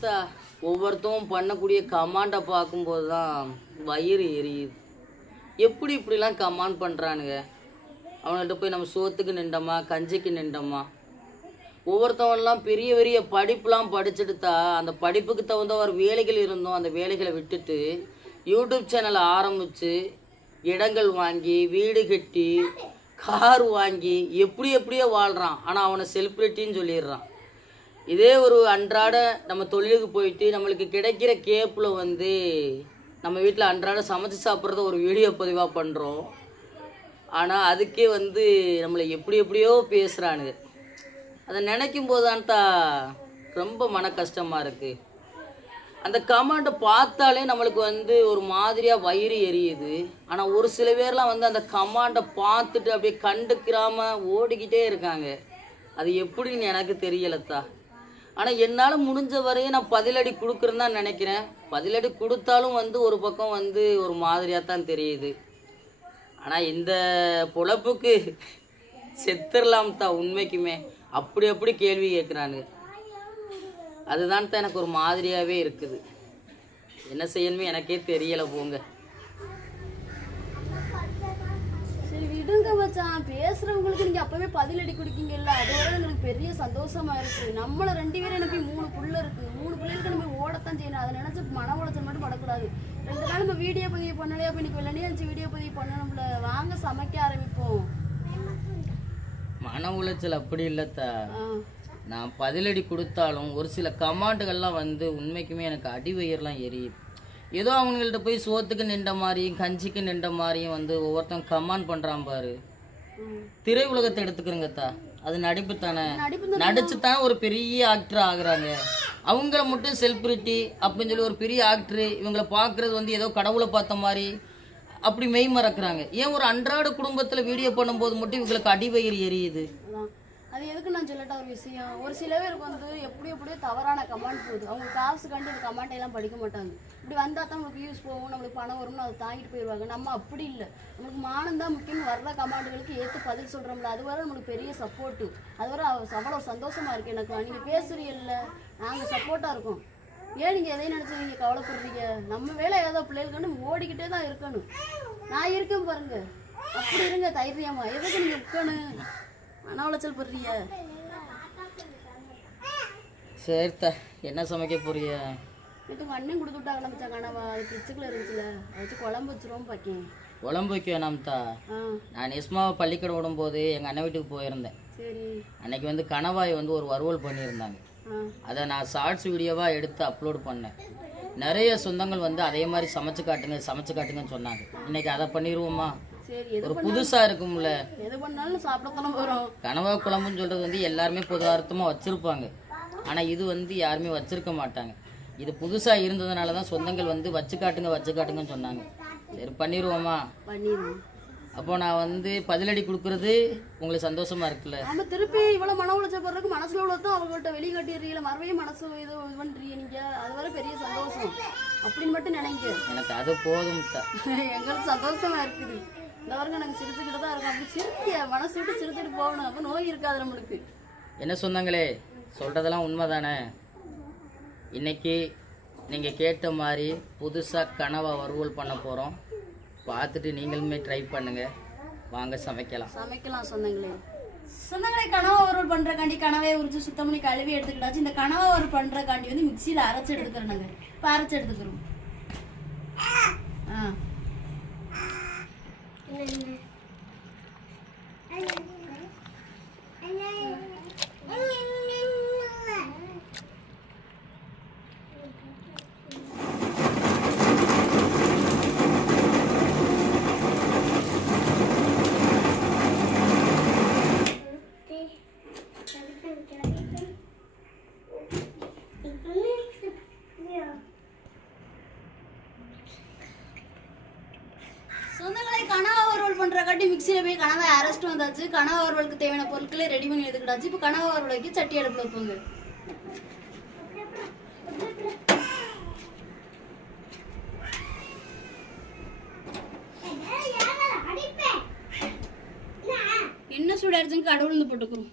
இல்லத்தா ஒவ்வொருத்தவும் பண்ணக்கூடிய கமாண்டை பார்க்கும்போது தான் வயிறு எரியுது. எப்படி இப்படிலாம் கமாண்ட் பண்ணுறானுங்க அவங்கள்ட்ட போய் நம்ம சோத்துக்கு நின்றோமா கஞ்சிக்கு நின்றோமா? ஒவ்வொருத்தவன்லாம் பெரிய பெரிய படிப்புலாம் படிச்சுட்டுத்தா அந்த படிப்புக்கு தகுந்த ஒரு வேலைகள் இருந்தோம் அந்த வேலைகளை விட்டுட்டு யூடியூப் சேனலை ஆரம்பித்து இடங்கள் வாங்கி வீடு கட்டி கார் வாங்கி எப்படி எப்படியோ வாழ்கிறான் ஆனால் அவனை செலிப்ரிட்டின்னு சொல்லிடுறான். இதே ஒரு அன்றாட நம்ம தொழிலுக்கு போயிட்டு நம்மளுக்கு கிடைக்கிற கேப்பில் வந்து நம்ம வீட்டில் அன்றாட சமைச்சு சாப்பிட்றத ஒரு வீடியோ பதிவாக பண்ணுறோம் ஆனால் அதுக்கே வந்து நம்மளை எப்படி எப்படியோ பேசுகிறானுங்க அதை நினைக்கும் போதான்டா ரொம்ப மன கஷ்டமாக இருக்குது அந்த கமெண்ட்டை பார்த்தாலே நம்மளுக்கு வந்து ஒரு மாதிரியாக வயிறு எரியுது. ஆனால் ஒரு சில பேர்லாம் வந்து அந்த கமாண்டை பார்த்துட்டு அப்படியே கண்டுக்கிறாமல் ஓடிக்கிட்டே இருக்காங்க. அது எப்படின்னு எனக்கு தெரியலத்தா. ஆனால் என்னால் முடிஞ்ச வரையும் நான் பதிலடி கொடுக்குறேன்னு தான் நினைக்கிறேன். பதிலடி கொடுத்தாலும் வந்து ஒரு பக்கம் வந்து ஒரு மாதிரியாக தான் தெரியுது. ஆனால் இந்த பொழப்புக்கு செத்துடலாம் தான் உண்மைக்குமே. அப்படி அப்படி கேள்வி கேட்குறானுங்க அதுதான் தான் எனக்கு ஒரு மாதிரியாகவே இருக்குது. என்ன செய்யணுமே எனக்கே தெரியலை போங்க சரி விடுங்க மச்சான் பேசுறவங்களுக்கு நீங்க அப்பவே பதிலடி கொடுக்கீங்கல்ல. அதோட எங்களுக்கு பெரிய சந்தோஷமா இருக்கு. நம்மள ரெண்டு பேரும் எனக்கு மூணு புள்ள இருக்கு. மூணு பிள்ளைகளுக்கு நம்ம ஓடத்தான் செய்யணும். அதை நினைச்சு மன உளைச்சல் மட்டும் படக்கூடாது. ரெண்டு நாள் நம்ம வீடியோ பதிவு பண்ணலையா? அப்ப இன்னைக்கு வெள்ளனே அஞ்சு வீடியோ பதிவு பண்ணணும்ல வாங்க சமைக்க ஆரம்பிப்போம். மன உளைச்சல் அப்படி இல்லைத்தா. நான் பதிலடி கொடுத்தாலும் ஒரு சில கமாண்டுகள்லாம் வந்து உண்மைக்குமே எனக்கு அடிவயிறுலாம் எரியுது. ஏதோ அவங்கள்ட்ட போய் சோத்துக்கு நின்ற மாதிரியும் கஞ்சிக்கு நின்ற மாதிரியும் வந்து ஒவ்வொருத்தன் கமாண்ட் பண்ணுறான் பாரு. ம். திரை உலகத்தை எடுத்துக்கிறேங்கத்தா அது நடிப்பு தானே. நடிச்சு தானே ஒரு பெரிய ஆக்டர் ஆகுறாங்க. அவங்கள மட்டும் செலிபிரிட்டி அப்படின்னு சொல்லி ஒரு பெரிய ஆக்டர் இவங்கள பார்க்கறது வந்து ஏதோ கடவுளை பார்த்த மாதிரி அப்படி மெய் மறக்கிறாங்க. ஏன் ஒரு அன்றாட குடும்பத்தில் வீடியோ பண்ணும்போது மட்டும் இவங்களுக்கு அடிவயிறு எரியுது. அது எதுக்கு நான் சொல்லட்டா ஒரு விஷயம்? ஒரு சில பேருக்கு வந்து எப்படி எப்படியோ தவறான கமெண்ட் போகுது. அவங்க காசு கண்டு இந்த கமெண்ட் எல்லாம் படிக்க மாட்டாங்க. இப்படி வந்தால் தான் நம்மளுக்கு யூஸ் போகும் நம்மளுக்கு பணம் வரும்னு அதை தாங்கிட்டு போயிடுவாங்க நம்ம அப்படி இல்லை. நம்மளுக்கு மானம் தான் முக்கியம் வர்ற கமெண்டுகளுக்கு ஏற்று பதில் சொல்கிறோம்ல அது வரை நம்மளுக்கு பெரிய சப்போர்ட்டு அது வரை அவ்வளோ சந்தோஷமாக இருக்குது எனக்கு. நீங்கள் பேசுறீங்கல்ல நாங்கள் சப்போர்ட்டாக இருக்கோம். ஏன் நீங்கள் எதையும் நினச்சி நீங்கள் கவலைப்படுறீங்க? நம்ம வேலை ஏதோ பிள்ளைகளுக்கு ஓடிக்கிட்டே தான் இருக்கணும். நான் இருக்கேன் பாருங்க. அப்படி இருங்க தைரியமா. எதுக்கு நீங்கள் இருக்கணும்? மன உளைச்சல் படுறீங்க சரித்தா என்ன சமைக்க போறிய? உங்கள் அண்ணன் கொடுத்து விட்டாங்க மச்சான் கனவா அது ஃப்ரிட்ஜுக்குள்ள இருந்துச்சுல. வச்சு குழம்பு வச்சிருவோம் பாக்கேன் குழம்பு வைக்க வேணாம்தா. நான் எஸ்மாவை பள்ளிக்கூடம் விடும்போது எங்கள் அண்ணன் வீட்டுக்கு போயிருந்தேன். சரி. அன்னைக்கு வந்து கணவாய் வந்து ஒரு வறுவல் பண்ணியிருந்தாங்க. அதை நான் ஷார்ட்ஸ் வீடியோவாக எடுத்து அப்லோட் பண்ணேன். நிறைய சொந்தங்கள் வந்து அதே மாதிரி சமைச்சு காட்டுங்க சமைச்சு காட்டுங்கன்னு சொன்னாங்க. இன்னைக்கு அதை பண்ணிடுவோமா ஒரு புதுசாக இருக்கும்ல. எது பண்ணாலும் சாப்பிடத்தானே போகிறோம் கனவா குழம்புன்னு சொல்கிறது வந்து எல்லாருமே பொதுவார்த்தமாக வச்சுருப்பாங்க. ஆனால் இது வந்து யாருமே வச்சிருக்க மாட்டாங்க. இது புதுசாக இருந்ததுனால தான் சொந்தங்கள் வந்து வச்சு காட்டுங்க வச்சு காட்டுங்கன்னு சொன்னாங்க. சரி பண்ணிடுவோமா பண்ணிடுவோம் அப்போ நான் வந்து பதிலடி கொடுக்குறது உங்களுக்கு சந்தோஷமா இருக்குல்ல? நம்ம திருப்பி இவ்வளோ மன உளைச்சல் படுறதுக்கு மனசுல உள்ளதும் அவங்கள்ட்ட வெளியே கட்டிடுறீங்களா மறுபடியும் மனசு இது இது பண்ணுறீங்க நீங்கள் அது வரை பெரிய சந்தோஷம். அப்படின்னு மட்டும் நினைங்க. எனக்கு அது போதும் எங்களுக்கு சந்தோஷமா இருக்குது. இந்த வரைக்கும் நாங்கள் சிரிச்சுக்கிட்டு தான் இருக்கோம். அப்படி சிரிக்க மனசு விட்டு சிரிச்சுட்டு போகணும். அப்போ நோய் இருக்காது நம்மளுக்கு. என்ன சொன்னாங்களே? சொல்கிறதெல்லாம் உண்மைதானே? இன்னைக்கு நீங்கள் கேட்ட மாதிரி புதுசாக கனவா வறுவல் பண்ண போகிறோம் பார்த்துட்டு நீங்களுமே ட்ரை பண்ணுங்கள் வாங்க சமைக்கலாம். சமைக்கலாம் சொந்தங்களே சொந்தங்களை கனவா வறுவல் பண்றக்காண்டி கனவை உரிச்சு சுத்தம் பண்ணி கழுவி எடுத்துக்கிட்டாச்சு. இந்த கனவா வறுவல் பண்றக்காண்டி வந்து மிக்சியில அரைச்சு எடுத்துக்கிறோம் நாங்க. இப்போ அரைச்சு எடுத்துக்கிறோம். ஆ சொந்தங்களை பண்ணுறக்காட்டி மிக்சியில் போய் கனவை அரெஸ்ட் வந்தாச்சு. கனவா தேவையான பொருட்களை ரெடி பண்ணி எடுத்துக்கிட்டாச்சு. இப்போ கனவா சட்டி அடுப்பில் வைப்பாங்க என்ன சூடாயிருச்சுன்னு கடவுள் போட்டுக்கிறோம்.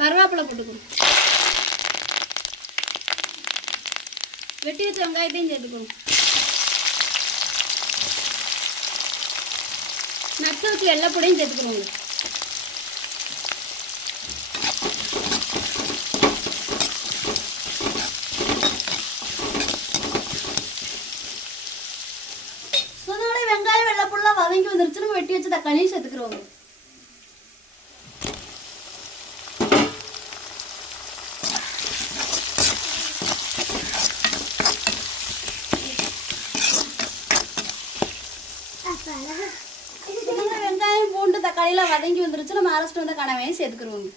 கருவேப்பிலை போட்டுக்கிறோம். வெட்டி வச்ச வெங்காயத்தையும் சேர்த்துக்கணும் நச்சு வச்சு வெள்ளைப்பொடியும் சேர்த்துக்கணுங்க சொன்னாலே வெங்காயம் வெள்ளைப்பொருளாக வதங்கி வந்துருச்சுன்னு வெட்டி வச்சு தக்காளியும் சேர்த்துக்கிறோங்க இந்த வெங்காயம் பூண்டு தக்காளியெல்லாம் வதங்கி வந்துருச்சு நம்ம அரைச்சிட்டு வந்த கனவையும் சேர்த்துக்கிறோங்க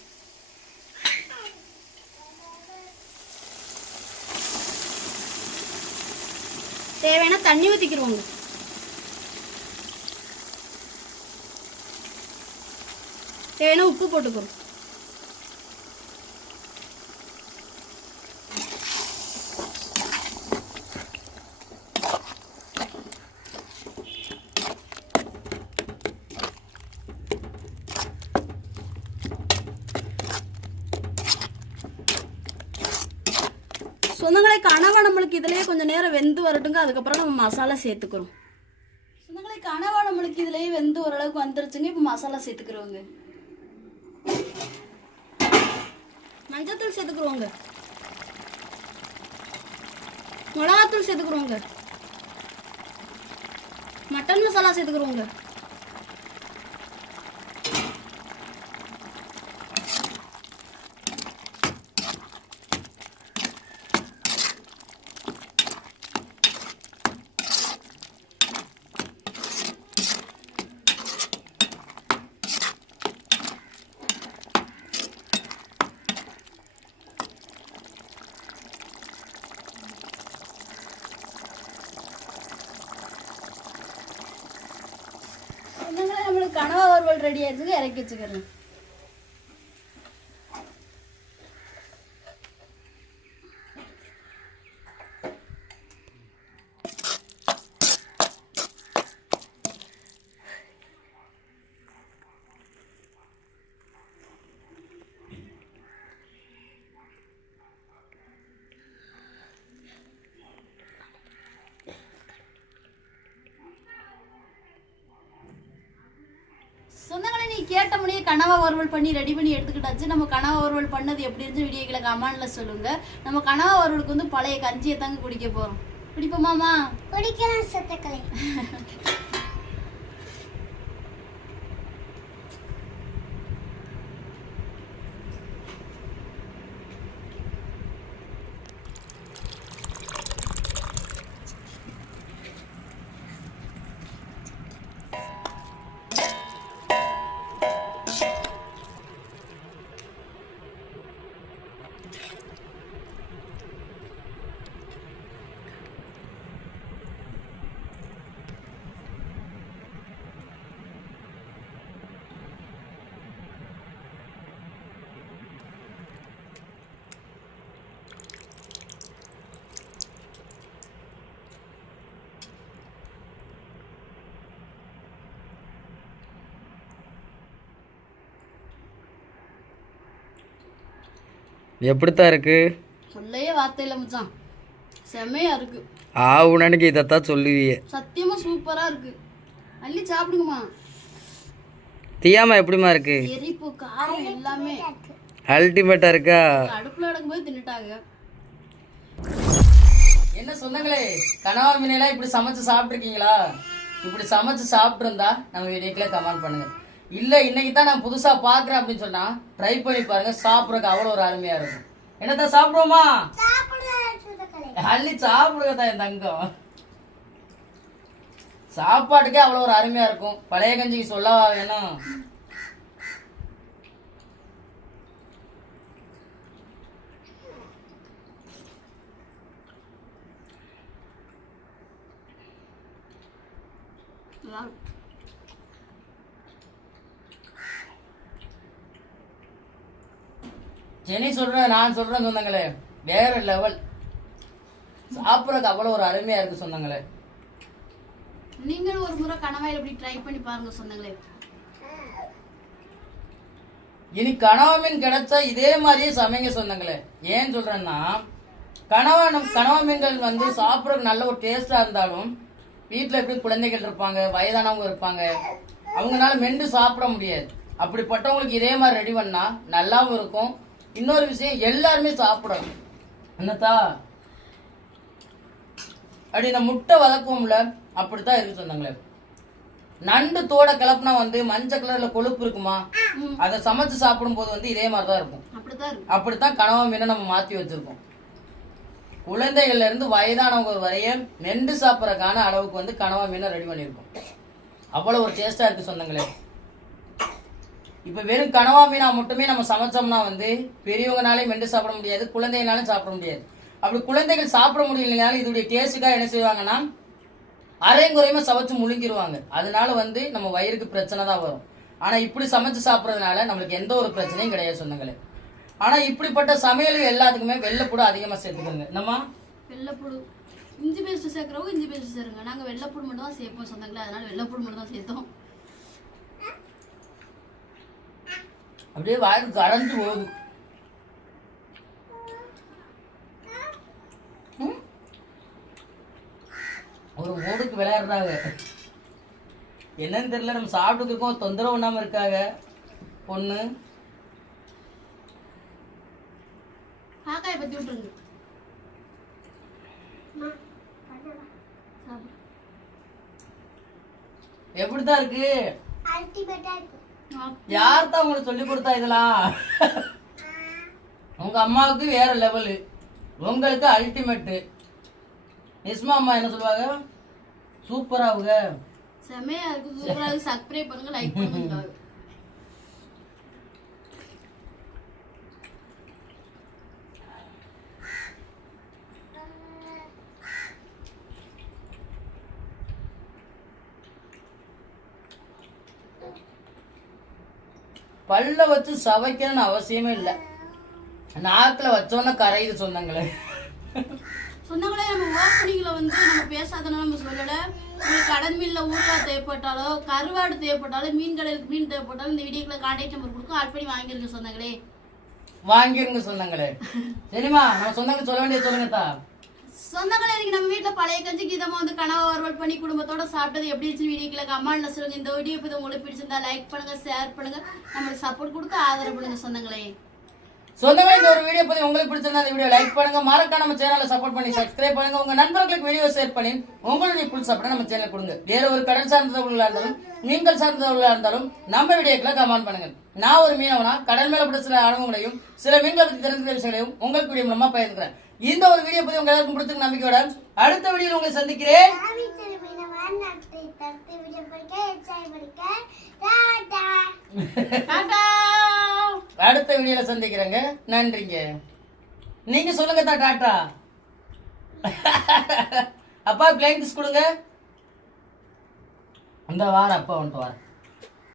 தேவையான தண்ணி ஊற்றிக்கிறோங்க தேவையான உப்பு போட்டுக்கிறோம் சொந்தங்களை கனவா நம்மளுக்கு இதுலயே கொஞ்சம் நேரம் வெந்து வரட்டுங்க அதுக்கப்புறம் நம்ம மசாலா சேர்த்துக்கிறோம். சொந்தங்களை கனவா நம்மளுக்கு இதுலயே வெந்து ஓரளவுக்கு வந்துருச்சுங்க. இப்போ மசாலா சேர்த்துக்கிறோங்க. மஞ்சத்தூள் சேர்த்துக்கிறோங்க. மிளகாத்தூள் சேர்த்துக்கிறோங்க. மட்டன் மசாலா சேர்த்துக்கிறோங்க சொந்தங்களை நம்மளுக்கு கனவா வறுவல் ரெடி ஆயிடுச்சுங்க இறக்கி வச்சுக்கிறேன் சொந்தங்களை நீ கேட்ட முடியே கனவா வறுவல் பண்ணி ரெடி பண்ணி எடுத்துக்கிட்டாச்சு. நம்ம கனவா வறுவல் பண்ணது எப்படி இருந்து வீடியோக்களை கமெண்ட்ல சொல்லுங்க. நம்ம கனவா வறுவலுக்கு வந்து பழைய கஞ்சியை தாங்க குடிக்க போறோம். குடிப்போமாமா குடிக்கலாம் சத்தக்கலை. எப்படித்தான் இருக்கு? சொல்லையே வார்த்தை இல்லை மச்சான். செம்மையா இருக்கு. ஆ உனக்கு இதைத்தான் சொல்லுவியே. சத்தியமா சூப்பரா இருக்கு. அள்ளி சாப்பிடுங்கம்மா. தீயாமா எப்படிமா இருக்கு? எரிப்பு காரம் எல்லாமே. அல்டிமேட்டா இருக்கா? அடுப்புல அடங்கும்போது தின்னுட்டாங்க. என்ன சொந்தங்களே கனவா மீனெல்லாம் இப்படி சமைச்சு சாப்பிட்ருக்கீங்களா இப்படி சமைச்சு சாப்பிட்ருந்தா நம்ம வீடியோக்குள்ள கமெண்ட் பண்ணுங்க. இல்ல இன்னைக்கு தான் நான் புதுசா பாக்குறேன் அப்படின்னு சொன்னா ட்ரை பண்ணி பாருங்க சாப்பிட்றதுக்கு அவ்வளோ ஒரு அருமையா இருக்கும். என்னத்தான் சாப்பிடுவோமா? அள்ளி சாப்பிடுங்க தான் என் தங்கம். சாப்பாட்டுக்கே அவ்வளோ ஒரு அருமையா இருக்கும். பழைய கஞ்சிக்கு சொல்லவா வேணும்? நல்லா ஜெனி சொல்றேன் நான் சொல்றேன் சொந்தங்களே வேற லெவல் சாப்பிட்றதுக்கு அவ்வளோ ஒரு அருமையா இருக்கு சொந்தங்களே நீங்களும் ஒரு முறை கனவாயில் எப்படி ட்ரை பண்ணி பாருங்க சொந்தங்களே இனி கனவா மீன் கிடைச்சா இதே மாதிரியே சமைங்க சொந்தங்களே ஏன் சொல்றேன்னா கனவா நம் கனவா மீன்கள் வந்து சாப்பிட்றதுக்கு நல்ல ஒரு டேஸ்டா இருந்தாலும் வீட்டில் எப்படி குழந்தைகள் இருப்பாங்க வயதானவங்க இருப்பாங்க அவங்கனால மென்று சாப்பிட முடியாது. அப்படிப்பட்டவங்களுக்கு இதே மாதிரி ரெடி பண்ணா நல்லாவும் இருக்கும் இன்னொரு விஷயம் எல்லாருமே சாப்பிடணும். என்னத்தா? அப்படி இந்த முட்டை வதக்குவோம்ல அப்படித்தான் இருக்கு சொன்னாங்களே. நண்டு தோட கிளப்புனா வந்து மஞ்சள் கலர்ல கொழுப்பு இருக்குமா? அதை சமைச்சு சாப்பிடும்போது வந்து இதே மாதிரி தான் இருக்கும். அப்படித்தான் கனவா மீனை நம்ம மாத்தி வச்சிருக்கோம். குழந்தைகள்ல இருந்து வயதானவங்க வரையும் நெண்டு சாப்பிட்றதுக்கான அளவுக்கு வந்து கனவா மீனை ரெடி பண்ணியிருக்கோம். அவ்வளவு ஒரு டேஸ்டா இருக்கு சொந்தங்களே இப்ப வெறும் கனவா மீனா மட்டுமே நம்ம சமைச்சோம்னா வந்து பெரியவங்கனாலே மெண்டு சாப்பிட முடியாது குழந்தைகளாலும் சாப்பிட முடியாது. அப்படி குழந்தைகள் சாப்பிட முடியலனாலும் இதோடைய டேஸ்ட்டுக்காக என்ன செய்வாங்கன்னா அரையும் குறையுமா சமைச்சு முழுங்கிருவாங்க. அதனால வந்து நம்ம வயிறுக்கு பிரச்சனை தான் வரும். ஆனா இப்படி சமைச்சு சாப்பிட்றதுனால நம்மளுக்கு எந்த ஒரு பிரச்சனையும் கிடையாது சொந்தங்களே. ஆனா இப்படிப்பட்ட சமையல் எல்லாத்துக்குமே வெள்ளைப்பூடு அதிகமா சேர்த்துக்கோங்க. என்னம்மா? வெள்ளைப்பூடு. இஞ்சி பேஸ்ட் சேர்க்குறவங்க இஞ்சி பேஸ்ட் சேருங்க. நாங்க வெள்ளைப்பூடு மட்டும் தான் சேர்ப்போம் சொந்தங்களே. அதனால வெள்ளைப்பூடு மட்டும் தான் சேர்த்தோம். அப்படியே வாய்க்கு கரைஞ்சு போகுது? ஒரு மூடுக்கு விளையாடுறாங்க. என்னன்னு தெரியல நம்ம சாப்பிட்டுட்டு இருக்கோம் தொந்தரவு இல்லாம இருக்காங்க. பொண்ணு. காக்காயை விட்டுருங்க. எப்படிதான் இருக்கு. யார் தான் உங்களுக்கு சொல்லி கொடுத்தா இதெல்லாம் உங்க அம்மாவுக்கு வேற லெவலு உங்களுக்கு அல்டிமேட்டு நிஸ்மா அம்மா என்ன சொல்லுவாங்க? சூப்பரா அவங்க. செமையா இருக்கு சூப்பரா இருக்கு. சப்ஸ்கிரைப் பண்ணுங்க லைக் பண்ணுங்க. பல்ல வச்சு சவைக்கணும்னு அவசியமே இல்லை. நாக்குல வச்சோன்னே கரையுது சொந்தங்களே. சொந்தங்களே நம்ம ஓப்பனிங்ல வந்து நம்ம பேசாதனால நம்ம சொல்லல. உங்களுக்கு கடல் மீன்ல ஊறுகாய் தேவைப்பட்டாலோ கருவாடு தேவைப்பட்டாலோ மீன் கடையில் மீன் தேவைப்பட்டாலும் இந்த வீடியோக்குள்ள கான்டாக்ட் நம்பர் கொடுக்கும் ஆட் பண்ணி வாங்கிருங்க சொந்தங்களே. வாங்கிருங்க சொந்தங்களே. சரிம்மா நம்ம சொந்தங்க சொல்ல வேண்டிய சொல்லுங்க தா. சொந்தங்களே இன்னைக்கு நம்ம வீட்டில் பழைய கஞ்சி கீதமாக வந்து கனவை வறுவல் பண்ணி குடும்பத்தோட சாப்பிட்டது எப்படி இருந்துச்சு வீடியோக்குள்ள கமெண்ட்ல சொல்லுங்க. இந்த வீடியோ இப்போ உங்களுக்கு பிடிச்சிருந்தா லைக் பண்ணுங்க ஷேர் பண்ணுங்க. நம்மளுக்கு சப்போர்ட் கொடுத்து ஆதரவு பண்ணுங்க சொந்தங்களே. சொந்தமே இந்த ஒரு வீடியோ பத்தி உங்களுக்கு பிடிச்சிருந்தா இந்த வீடியோ லைக் பண்ணுங்க. மறக்காம நம்ம சேனலை சப்போர்ட் பண்ணி சப்ஸ்கிரைப் பண்ணுங்க. உங்க நண்பர்களுக்கு வீடியோ ஷேர் பண்ணி உங்களுடைய புல் சப்போர்ட் நம்ம சேனல் கொடுங்க. வேற ஒரு கடல் சார்ந்தவர்களா இருந்தாலும் மீன்கள் சார்ந்தவர்களா இருந்தாலும் நம்ம வீடியோக்களை கமெண்ட் பண்ணுங்க. நான் ஒரு மீனவனா கடல் மேல பட்ட சில அனுபவங்களையும் சில மீன்களை பத்தி தெரிஞ்ச விஷயங்களையும் உங்களுக்கு வீடியோ மூலமா பயிருக்கிறேன் இந்த ஒரு வீடியோ பத்தி உங்க எல்லாருக்கும் பிடிச்சிருக்க நம்பிக்கையோட அடுத்த வீடியோ உங்களை சந்திக்கிறேன். நட்டை தடுத்து விட படிக்க எச்சாய் படிக்க. டாடா. டாடா. அடுத்த வீடியோல சந்திக்கிறேங்க. நன்றிங்க. நீங்க சொல்லுங்க தான் டாட்டா அப்பா பிளேன் கிஸ் கொடுங்க. அந்த வார அப்பா வந்துட்டு வார.